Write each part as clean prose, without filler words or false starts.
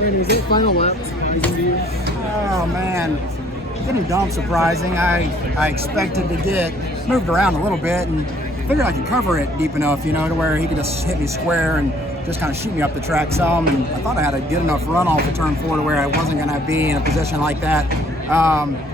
And was that final lap surprising to you? Oh man, getting dumped surprising. I expected to get moved around a little bit and figured I could cover it deep enough, to where he could just hit me square and just kind of shoot me up the track some. And I thought I had a good enough run off the turn 4 to where I wasn't going to be in a position like that.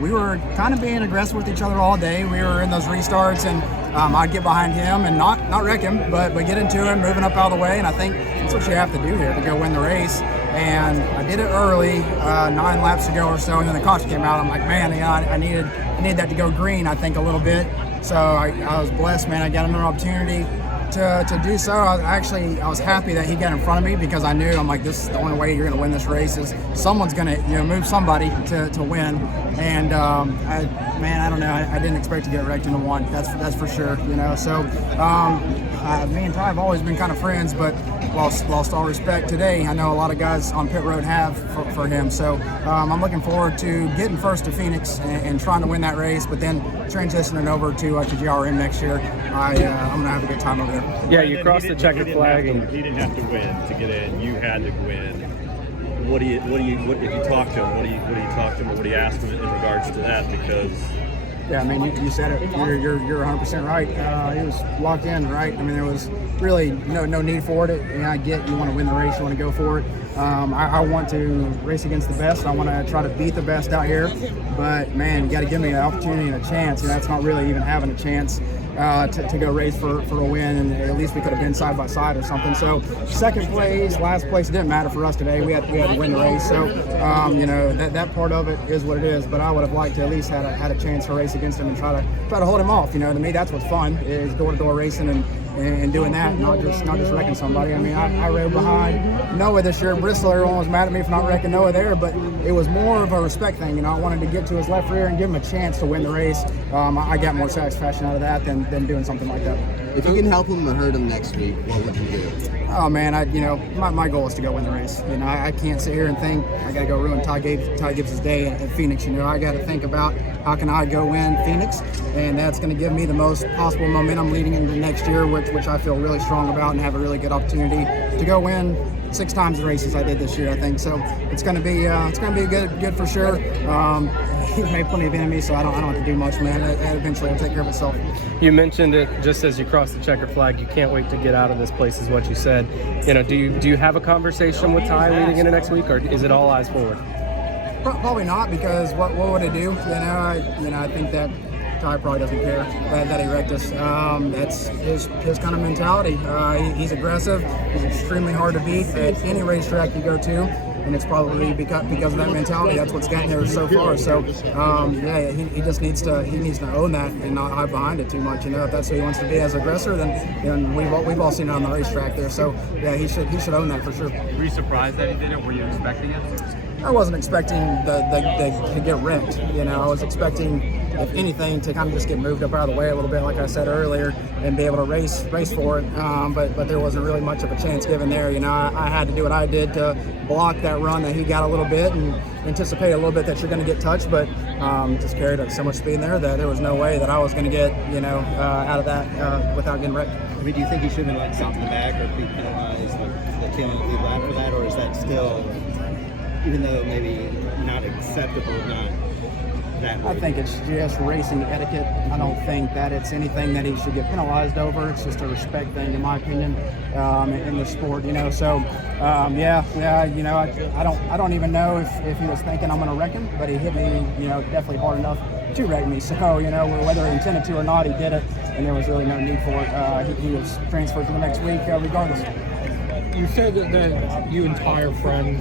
We were kind of being aggressive with each other all day. We were in those restarts, and I'd get behind him and not wreck him, but get into him, moving up out of the way. And I think that's what you have to do here to go win the race. And I did it early, 9 laps ago or so, and then the caution came out. I'm like, man, I needed that to go green, I think, a little bit. So I was blessed, man. I got another opportunity to do so. I was happy that he got in front of me, because I knew, I'm like, this is the only way you're going to win this race is someone's going to move somebody to win. And I don't know, I didn't expect to get wrecked into one. That's for sure. So me and Ty have always been kind of friends, but lost all respect today. I know a lot of guys on pit road have for him. So I'm looking forward to getting first to Phoenix and trying to win that race, but then transitioning over to GRM next year. I'm gonna have a good time over there. Yeah, you crossed the checkered flag, and he didn't have to win to get in. You had to win. What if you talk to him? What do you talk to him? Or what do you ask him in regards to that? Because yeah, I mean, you said it. You're 100% right. He was locked in, right? I mean, there was really no need for it. And I get you want to win the race, you want to go for it. I want to race against the best. I want to try to beat the best out here. But man, you got to give me an opportunity and a chance. That's not really even having a chance to go race for a win, and at least we could have been side by side or something. So second place, last place, it didn't matter for us today. We had to win the race. So that part of it is what it is. But I would have liked to at least had a chance to race against him and try to hold him off. To me, that's what's fun, is door-to-door racing and doing that, not just wrecking somebody. I mean, I rode behind Noah this year in Bristol. Everyone was mad at me for not wrecking Noah there, but it was more of a respect thing. I wanted to get to his left rear and give him a chance to win the race. I got more satisfaction out of that than doing something like that. If you can help him or hurt him next week, what would you do? Oh man, my goal is to go win the race. I can't sit here and think I got to go ruin Ty Gibbs' day at Phoenix. I got to think about how can I go win Phoenix, and that's going to give me the most possible momentum leading into next year, which I feel really strong about, and have a really good opportunity to go win 6 times the races I did this year, I think. So it's going to be good for sure. He's made plenty of enemies, so I don't have to do much, man. Eventually it'll take care of itself. you mentioned it just as you crossed the checkered flag. You can't wait to get out of this place, is what you said. Do you have a conversation with Ty leading into next week, or is it all eyes forward? Probably not, because what would it do? I think that Ty probably doesn't care that he wrecked us. That's his kind of mentality. He's aggressive. He's extremely hard to beat at any racetrack you go to, and it's probably because of that mentality. That's what's gotten there so far. So he just needs to own that and not hide behind it too much. If that's who he wants to be as an aggressor, then we've all seen it on the racetrack there. So yeah, he should own that for sure. Were you surprised that he did it? Were you expecting it? I wasn't expecting to get wrecked. I was expecting, if anything, to kind of just get moved up out of the way a little bit, like I said earlier, and be able to race for it. But there wasn't really much of a chance given there. I had to do what I did to block that run that he got a little bit and anticipate a little bit that you're going to get touched, but just carried up so much speed in there that there was no way that I was going to get out of that without getting wrecked. Do you think he should have been stopped in the back or be penalized the lead lap for that, or is that still, even though maybe not acceptable, not that way? I think it's just racing etiquette. I don't think that it's anything that he should get penalized over. It's just a respect thing, in my opinion, in the sport. So I don't even know if he was thinking I'm going to wreck him, but he hit me, definitely hard enough to wreck me. So whether he intended to or not, he did it, and there was really no need for it. He was transferred to the next week, regardless. You said that you and Ty are friends,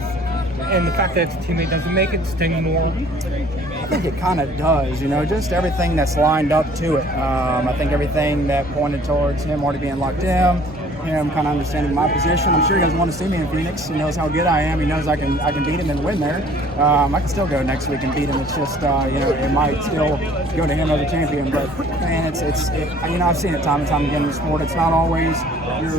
and the fact that it's a teammate, does it make it sting more? I think it kind of does, just everything that's lined up to it. I think everything that pointed towards him already being locked in, him kind of understanding my position. I'm sure he doesn't want to see me in Phoenix. He knows how good I am. He knows I can beat him and win there. I can still go next week and beat him. It's just, it might still go to him as a champion. But, man, I've seen it time and time again in the sport. It's not always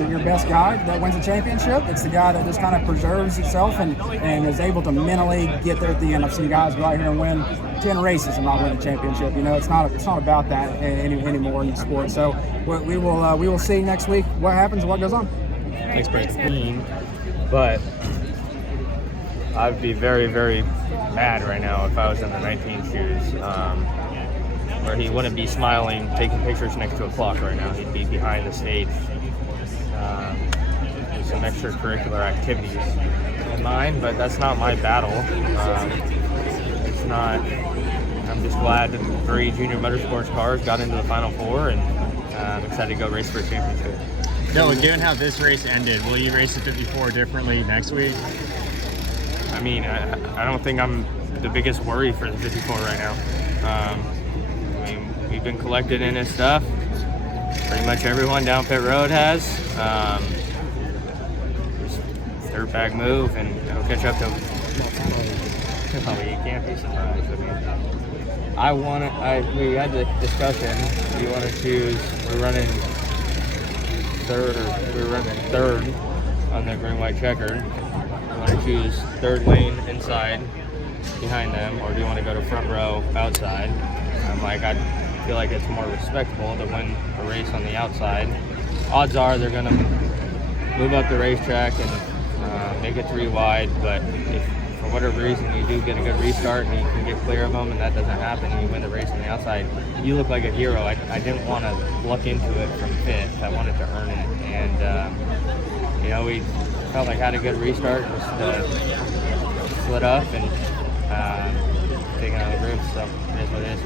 your best guy that wins a championship. It's the guy that just kind of preserves itself and is able to mentally get there at the end. I've seen guys go out here and win 10 races and not win a championship. It's not about that anymore in the sport. So we will see next week what happens and what goes on. Thanks, Brent. But I'd be very, very mad right now if I was in the 19 shoes, where he wouldn't be smiling, taking pictures next to a clock right now. He'd be behind the stage. With some extracurricular activities in mind, but that's not my battle. It's not. I'm just glad that 3 junior motorsports cars got into the Final Four, and I'm excited to go race for a championship. Dylan, given how this race ended, will you race the 54 differently next week? I mean, I don't think I'm the biggest worry for the 54 right now. I mean, we've been collected in his stuff. Pretty much everyone down pit road has. Just dirt bag move, and it'll catch up to him. Oh, you can't be surprised. I mean, we had the discussion. You want to choose? We're running third on the green white checkered. You want to choose third lane inside behind them, or do you want to go to front row outside? I'm like, I feel like it's more respectable to win a race on the outside. Odds are they're going to move up the racetrack and make it 3 wide, but if for whatever reason you do get a good restart and you can get clear of them and that doesn't happen and you win the race on the outside, you look like a hero. I didn't want to luck into it from 5th. I wanted to earn it, and you know, we felt like had a good restart, just split up and taking out the group, so it is what it is.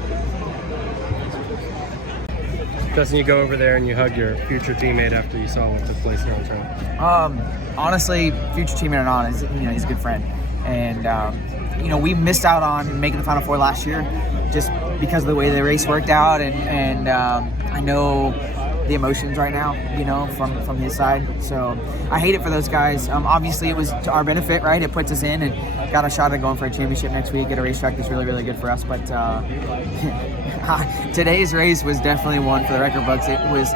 Justin, you go over there and you hug your future teammate after you saw what took place here on track. Honestly, future teammate or not, he's a good friend, and we missed out on making the Final Four last year just because of the way the race worked out, and I know the emotions right now, from his side. So I hate it for those guys. Obviously, it was to our benefit, right? It puts us in and got a shot at going for a championship next week at a racetrack that's really, really good for us. But today's race was definitely one for the record books. It was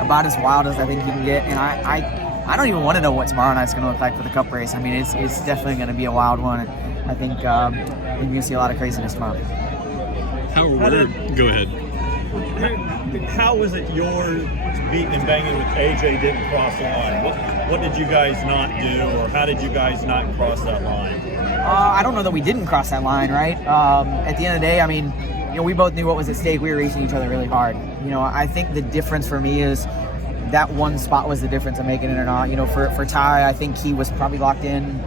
about as wild as I think you can get, and I don't even want to know what tomorrow night's going to look like for the Cup race. I mean, it's definitely going to be a wild one. And I think you're going to see a lot of craziness tomorrow. Go ahead. How was it your beating and banging with AJ didn't cross the line? What did you guys not do, or how did you guys not cross that line? I don't know that we didn't cross that line, right? At the end of the day, I mean, we both knew what was at stake. We were racing each other really hard. I think the difference for me is that one spot was the difference of making it or not. For Ty, I think he was probably locked in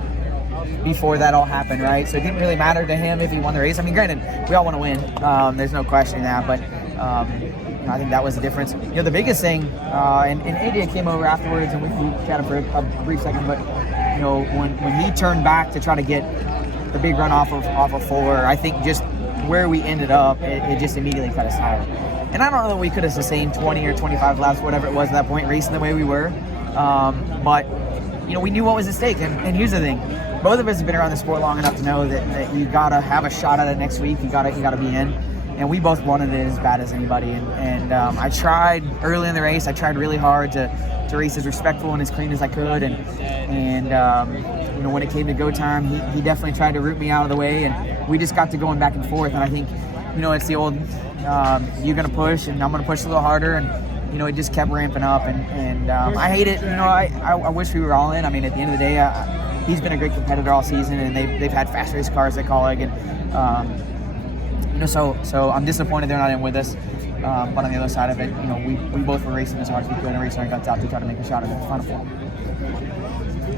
before that all happened, right? So it didn't really matter to him if he won the race. I mean, granted, we all want to win. There's no questioning that, but I think that was the difference. The biggest thing, and AJ came over afterwards, and we chatted for a brief second, but when he turned back to try to get the big run off of 4, I think just where we ended up, it just immediately cut us tired. And I don't know that we could have sustained 20 or 25 laps, whatever it was at that point, racing the way we were. But we knew what was at stake. And here's the thing: both of us have been around the sport long enough to know that you gotta have a shot at it next week. You gotta be in. And we both wanted it as bad as anybody. And I tried early in the race. I tried really hard to race as respectful and as clean as I could. And when it came to go time, he definitely tried to root me out of the way. And we just got to going back and forth. And I think, it's the old, you're going to push and I'm going to push a little harder. And, it just kept ramping up. And I hate it. I wish we were all in. I mean, at the end of the day, he's been a great competitor all season. And they've had fast race cars at Allgaier. And, so I'm disappointed they're not in with us. But on the other side of it, we both were racing as hard as we could and racing our guts out to try to make a shot at the Final Four.